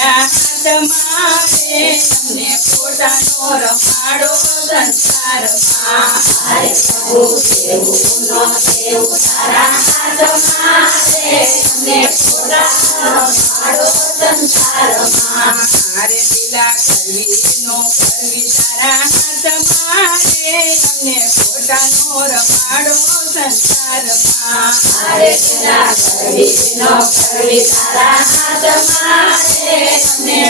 તારા રે તમને પોતાનો રમાડો સંસારમાં હરે પ્રભુ દેવું નો દેવું તારા હાથમાં છે. તમને પોતાનો મારો સંસારમાં મારે લીલા કરવી નો કરવી તારા હાથમાં રે અમને પોતાનો રમાડો સંસારમાં મારે તેના કરવી નો કરવી તારા હાથમાં છે. તમને સંસારમાં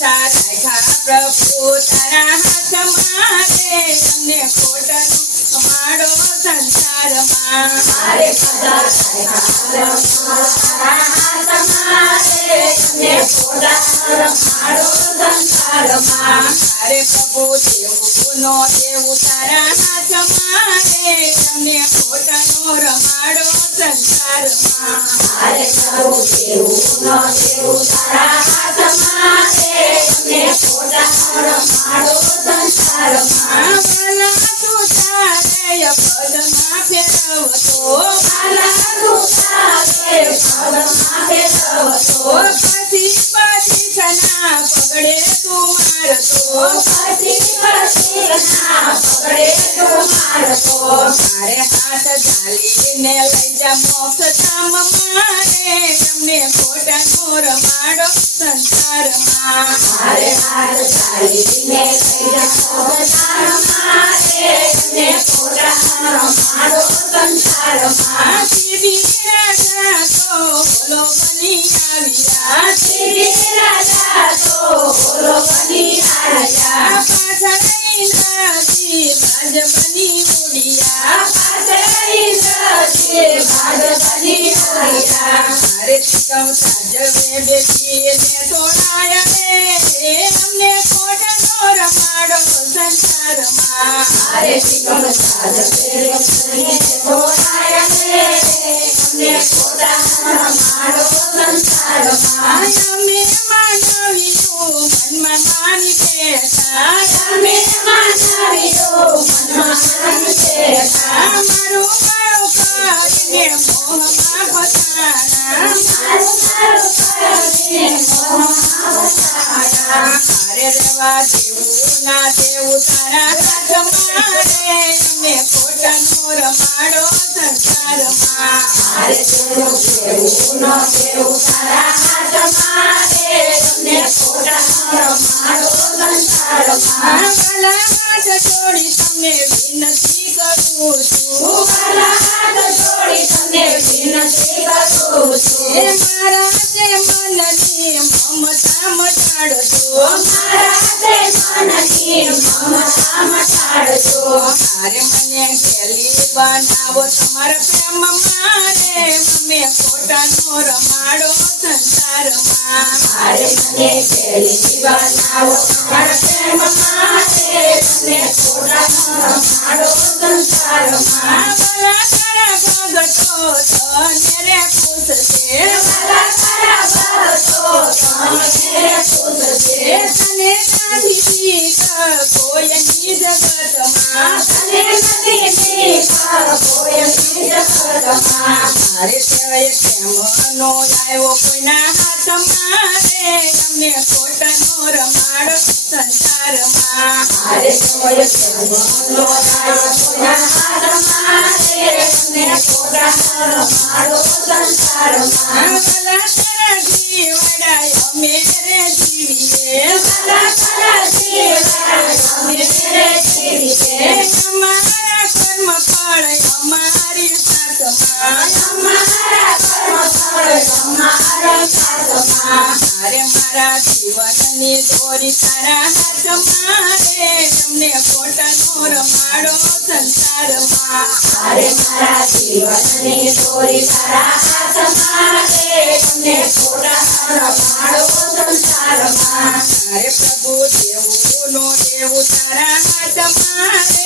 રાખ્યા પ્રભુ તારા હાથમાં રે અમને ખોટનું સંસારમાં. મારે તારા હાથમાં સંસારમાં. મારે પ્રભુ દેવું નો તારા હાથમાં રે અમને ખોટનો રમાડો સંસારમાં. દેવું તારા હાથમાં ધામ મારે રમાડો સંસારમાં. ચાલીને રાજા તો બોલો બની આવ્યા રાજા તો ઇન્દ્રજી બાદ બની આવ્યા મારે ચિકવતા જવે બેઠીને તોડાય રે અમને ખોટાનો રમાડો સંસારમાં. મારે શિકમ સાજ ફેરે ફરીએ રે અમને પોતાનો મારે રેવા દેવું ના દેવું તારા હાથમાં રે અમે ખોટાનો રમાડો સંસારમાં. મારે ન તારા પોતાનો રમાડો સંસારમાં. ભલા હાથ જોડી તમને વિનંતી કરું છું. ભલા હાથ જોડી તમને વિનંતી કરું છું. તમારા પ્રેમ મારે મમ્મી પોતાનો રમાડો સંસારમાં. મારે મને પ્રેમ મને રમાડો સંસારમાં. ભલા તારા ભગતો તને રે પૂછશે મારા તારા ભગતો તને પૂછશે તને ગાંધીજી કોઈની જગતમાં આવ્યો કોઈના હાથમાં રે? અમને ખોટાનો રમાડો સંસારમાં. મારા જીવનની દોરી તારા હાથમાં રે તમને ખોટાનો રમાડો સંસારમાં. અરે મારા જીવનની દોરી તારા હાથમાં રે તમને ખોટાનો રમાડો સંસારમાં. અરે પ્રભુ દેવું નો દેવું તારા હાથમાં